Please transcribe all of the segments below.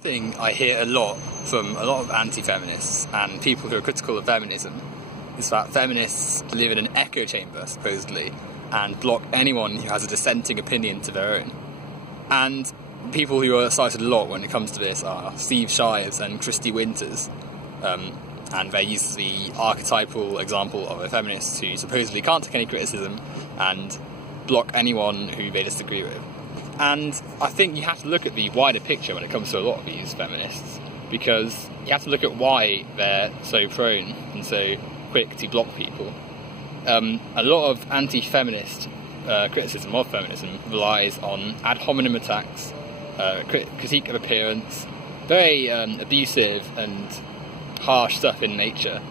Thing I hear a lot from a lot of anti-feminists and people who are critical of feminism is that feminists live in an echo chamber, supposedly, and block anyone who has a dissenting opinion to their own. And people who are cited a lot when it comes to this are Steve Shives and Christy Winters, and they use the archetypal example of a feminist who supposedly can't take any criticism and block anyone who they disagree with. And I think you have to look at the wider picture when it comes to a lot of these feminists, because you have to look at why they're so prone and so quick to block people. A lot of anti-feminist criticism of feminism relies on ad hominem attacks, critique of appearance, very abusive and harsh stuff in nature,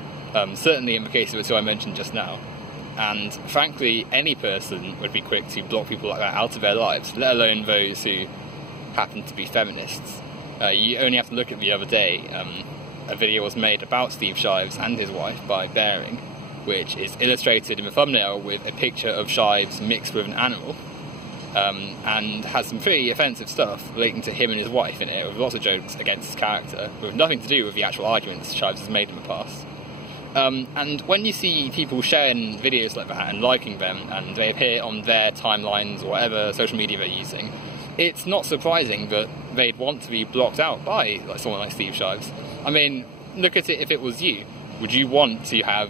certainly in the case of the two I mentioned just now. And frankly, any person would be quick to block people like that out of their lives, let alone those who happen to be feminists. You only have to look at the other day, a video was made about Steve Shives and his wife by Bearing, which is illustrated in the thumbnail with a picture of Shives mixed with an animal, and has some pretty offensive stuff relating to him and his wife in it, with lots of jokes against his character, with nothing to do with the actual arguments Shives has made in the past. And when you see people sharing videos like that and liking them, and they appear on their timelines or whatever social media they're using, it's not surprising that they'd want to be blocked out by someone like Steve Shives. I mean, look at it if it was you. Would you want to have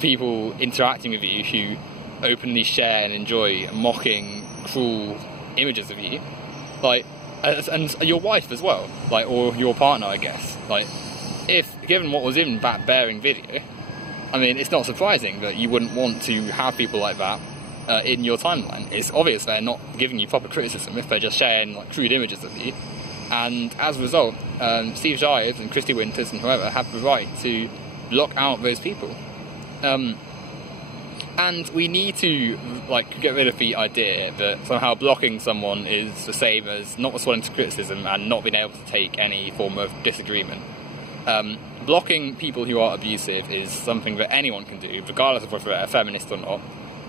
people interacting with you who openly share and enjoy mocking, cruel images of you? And your wife as well, or your partner, I guess. Given what was in that Bearing video, I mean, it's not surprising that you wouldn't want to have people like that in your timeline. It's obvious they're not giving you proper criticism if they're just sharing crude images of you. And as a result, Steve Shives and Christy Winters and whoever have the right to block out those people. And we need to get rid of the idea that somehow blocking someone is the same as not responding to criticism and not being able to take any form of disagreement. Blocking people who are abusive is something that anyone can do, regardless of whether they're a feminist or not,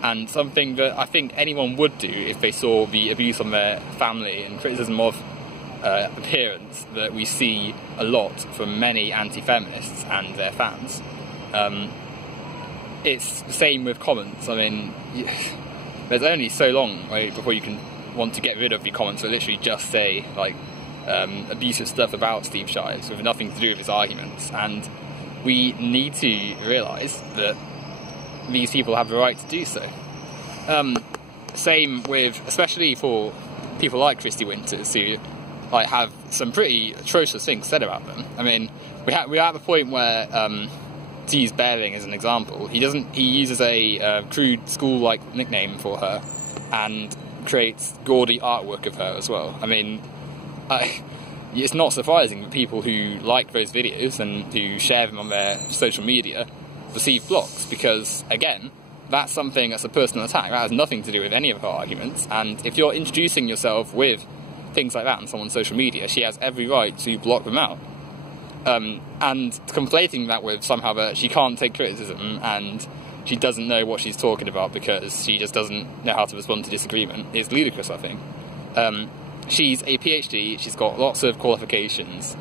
and something that I think anyone would do if they saw the abuse on their family and criticism of appearance that we see a lot from many anti-feminists and their fans. It's the same with comments. I mean, there's only so long before you can want to get rid of the comments that literally just say abusive stuff about Steve Shives with nothing to do with his arguments, and we need to realise that these people have the right to do so. Same with, especially for people like Christy Winters, who have some pretty atrocious things said about them. I mean, we're at the point where, to use Bearing as an example, he uses a crude school-like nickname for her and creates gaudy artwork of her as well. I mean, it's not surprising that people who like those videos and who share them on their social media receive blocks, because, again, that's a personal attack. That has nothing to do with any of her arguments, and if you're introducing yourself with things like that on someone's social media, she has every right to block them out. And conflating that with somehow that she can't take criticism and she doesn't know what she's talking about because she just doesn't know how to respond to disagreement is ludicrous, I think. She's a PhD, she's got lots of qualifications,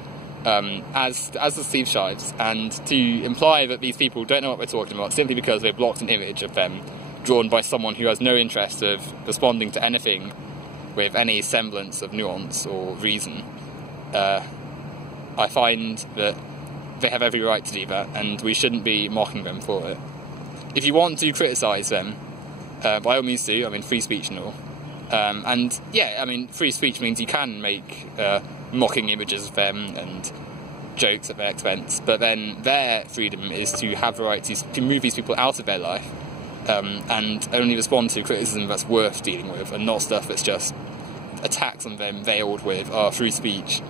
as does Steve Shives, and to imply that these people don't know what they're talking about simply because they blocked an image of them drawn by someone who has no interest of responding to anything with any semblance of nuance or reason, I find that they have every right to do that, and we shouldn't be mocking them for it. If you want to criticise them, by all means do. I mean, free speech and all. And yeah, I mean, free speech means you can make mocking images of them and jokes at their expense, but then their freedom is to have the right to move these people out of their life, and only respond to criticism that's worth dealing with, and not stuff that's just attacks on them veiled with free speech.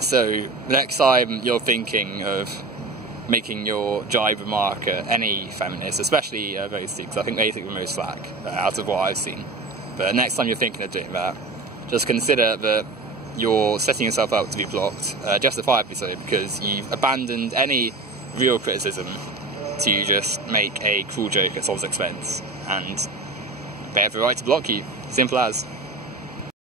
So next time you're thinking of making your jibe remark at any feminist, especially those two, because I think they take the most slack out of what I've seen, but next time you're thinking of doing that, just consider that you're setting yourself up to be blocked, justifiably so, because you've abandoned any real criticism to just make a cruel joke at someone's expense, and they have the right to block you. Simple as.